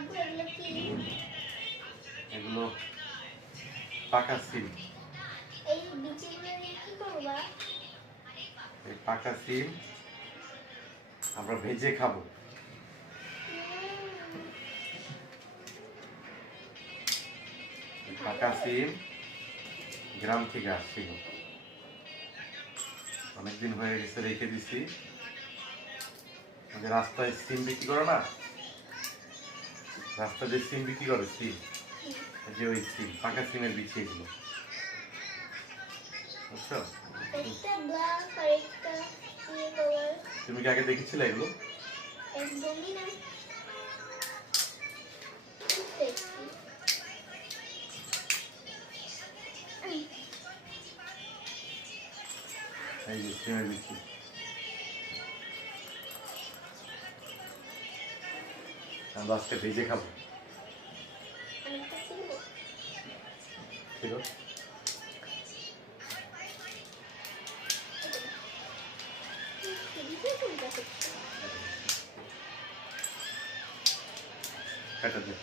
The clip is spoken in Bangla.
আব্বু এগুলো কি? এগুলো পাকা সিম। এই বিচিগুলো দিয়ে কি করবা? এই পাকা সিম আমরা ভেজে খাবো। এই পাকা সিম গ্রাম থেকে আসছিল, অনেকদিন হয়ে গেছে, রেখে দিছি। রাস্তায় সিম বিক্রি করে না, রাস্তায় যে সিম বিক্রি করে, সিম, যে ওই সিম, পাকা সিমের বিচি এগুলো, বুঝছো? একটা ব্ল্যাক আর একটা ইয়ে কালার। তুমি কি আগে দেখেছিলে এগুলো? একদমই না। দেখছি। এই যে সিমের বিচি, আমরা আজকে ভেজে খাবো। অনেকটা ছিল। ঠিক আছে, কাটা দে।